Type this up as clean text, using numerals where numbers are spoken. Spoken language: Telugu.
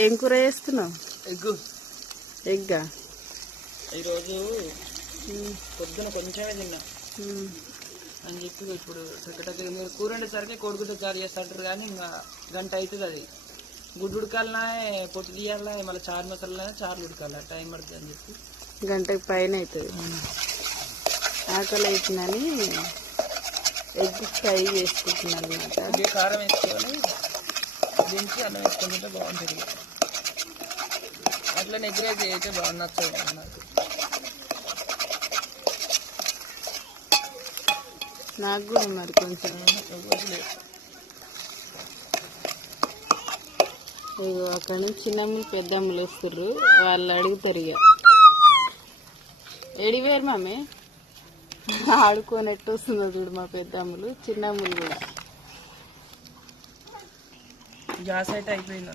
ఏం కూర చేస్తున్నావు? ఎగ్గు. ఎగ్గా? ఈరోజు పొద్దున కొంచెమే తిన్నా అని చెప్పి ఇప్పుడు సెక్రటరీ మీరు కూర వండేసరికి కోడిగుడ్డు చారు చేస్తారు కానీ ఇంకా గంట అవుతుంది. అది గుడ్డు ఉడకాలనా పొట్టు తీయాలనా మళ్ళీ చారు మసాలా చారు ఉడకాల టైం పడుతుంది అని చెప్పి గంటకి పైన అవుతుంది. ఆకలి అవుతుందని ఎగ్ ఫ్రై చేసుకుంటున్నాను అనమాట. ఇదే కారం వేసుకొని దించి అన్నం వేసుకుంటే బాగుంటుంది. అట్లా ఎగ్ రైస్ అయితే బాగా నచ్చదు నాకు. నాకు కూడా మరి కొంచెం అక్కడ నుంచి చిన్నమ్మలు పెద్దమ్మలు వస్తారు, వాళ్ళు అడుగుతారు ఇక ఎడివేరు మామే ఆడుకొని ఎట్టు వస్తుందో చూడు మా పెద్దమ్మలు చిన్నమ్మలు కూడా. గ్యాస్ అయితే అయిపోయింది.